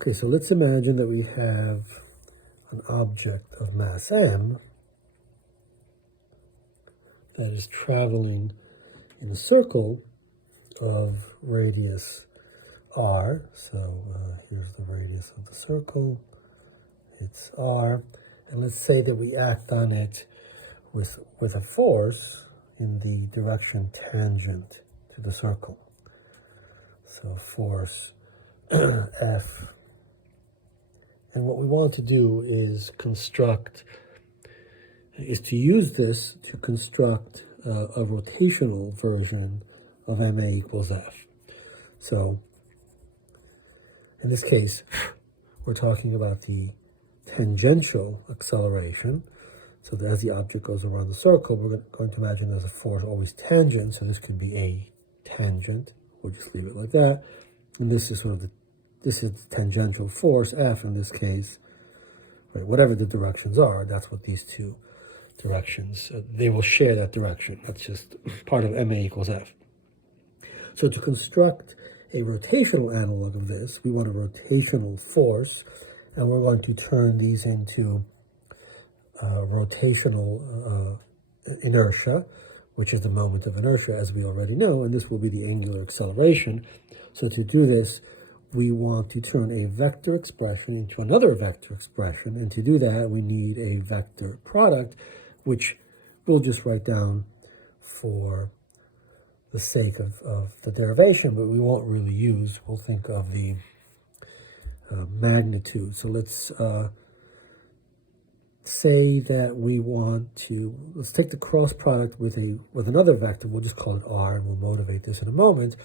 Okay, so let's imagine that we have an object of mass m that is traveling in a circle of radius r. So here's the radius of the circle. It's r. And let's say that we act on it with a force in the direction tangent to the circle. So force F. And what we want to do is to use this to construct a rotational version of ma equals F. So in this case, we're talking about the tangential acceleration. So that as the object goes around the circle, we're going to imagine there's a force always tangent. So this could be a tangent. We'll just leave it like that. And this is this is the tangential force, F in this case. Right, whatever the directions are, that's what these two directions, they will share that direction. That's just part of ma equals F. So to construct a rotational analog of this, we want a rotational force, and we're going to turn these into rotational inertia, which is the moment of inertia, as we already know, and this will be the angular acceleration. So to do this, we want to turn a vector expression into another vector expression, and to do that, we need a vector product, which we'll just write down for the sake of the derivation, but we won't really use. We'll think of the magnitude. So let's say that we want to, let's take the cross product with another vector. We'll just call it r, and we'll motivate this in a moment.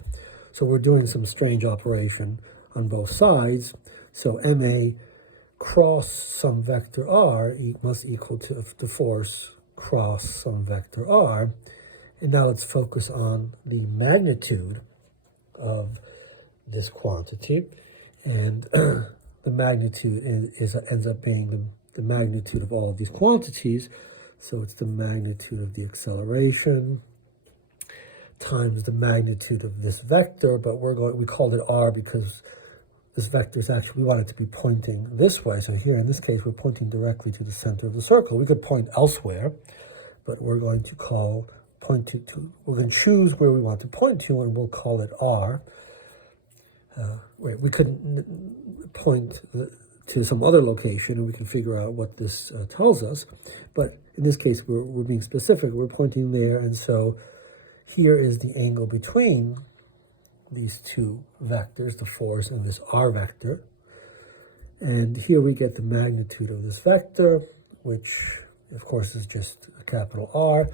So we're doing some strange operation on both sides. So ma cross some vector r must equal to the force cross some vector r. And now let's focus on the magnitude of this quantity. And the magnitude ends up being the magnitude of all of these quantities. So it's the magnitude of the acceleration times the magnitude of this vector, but we called it r because this vector is actually, we want it to be pointing this way. So here in this case, we're pointing directly to the center of the circle. We could point elsewhere, but we're going to we're going to choose where we want to point to, and we'll call it r. We could point to some other location, and we can figure out what this tells us. But in this case, we're being specific. We're pointing there, and so here is the angle between these two vectors, the force and this r vector. And here we get the magnitude of this vector, which of course is just a capital R,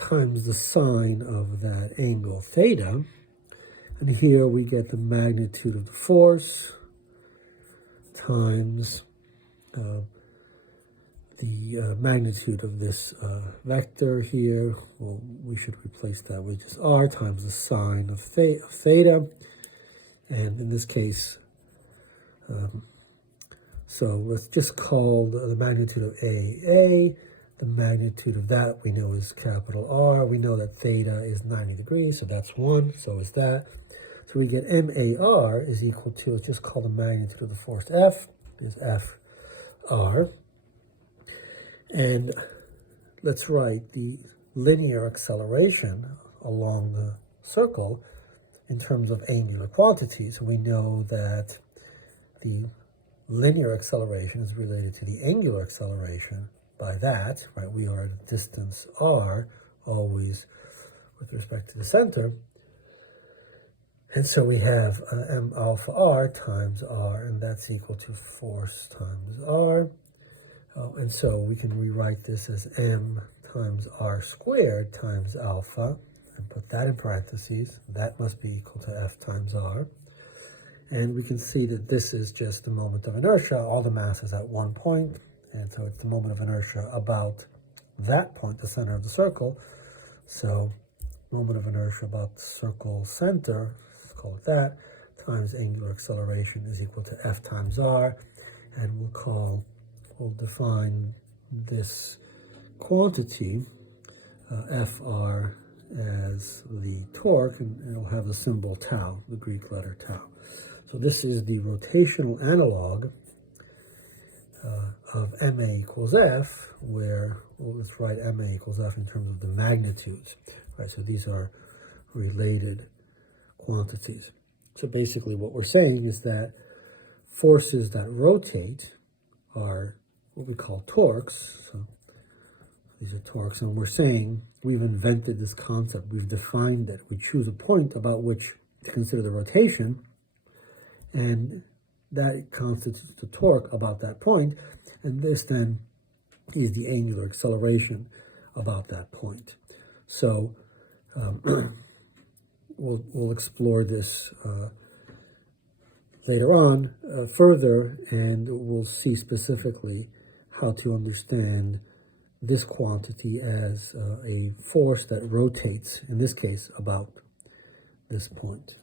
times the sine of that angle theta. And here we get the magnitude of the force times the magnitude of this vector here. Well, we should replace that with just r times the sine of theta. And in this case, so let's just call the magnitude of A. The magnitude of that we know is capital R. We know that theta is 90 degrees, so that's 1, so is that. So we get MAR is equal to, let's just call the magnitude of the force F, is FR. And let's write the linear acceleration along the circle in terms of angular quantities. We know that the linear acceleration is related to the angular acceleration by that, right? We are at a distance r, always with respect to the center. And so we have m alpha r times r, and that's equal to force times r. And so we can rewrite this as m times r squared times alpha, and put that in parentheses. That must be equal to F times r. And we can see that this is just the moment of inertia. All the mass is at one point, and so it's the moment of inertia about that point, the center of the circle. So moment of inertia about the circle center, let's call it that, times angular acceleration is equal to F times r. And we'll define this quantity, Fr as the torque, and it'll have the symbol tau, the Greek letter tau. So this is the rotational analog of ma equals f, where, well, let's write ma equals f in terms of the magnitudes. Right, so these are related quantities. So basically what we're saying is that forces that rotate are what we call torques. So these are torques, and we're saying we've invented this concept, we've defined it. We choose a point about which to consider the rotation, and that constitutes the torque about that point, and this then is the angular acceleration about that point. So we'll explore this later on further, and we'll see specifically how to understand this quantity as a force that rotates, in this case, about this point.